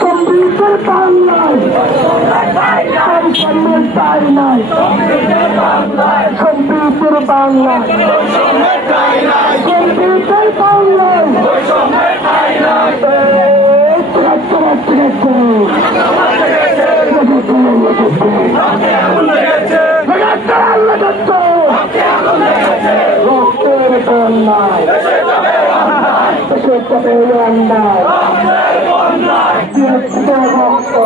computer বাংলায় তাই নাই, কম্পিউটার বাংলায়, কম্পিউটার বাংলায় রক্তের বন্যায় রক্ত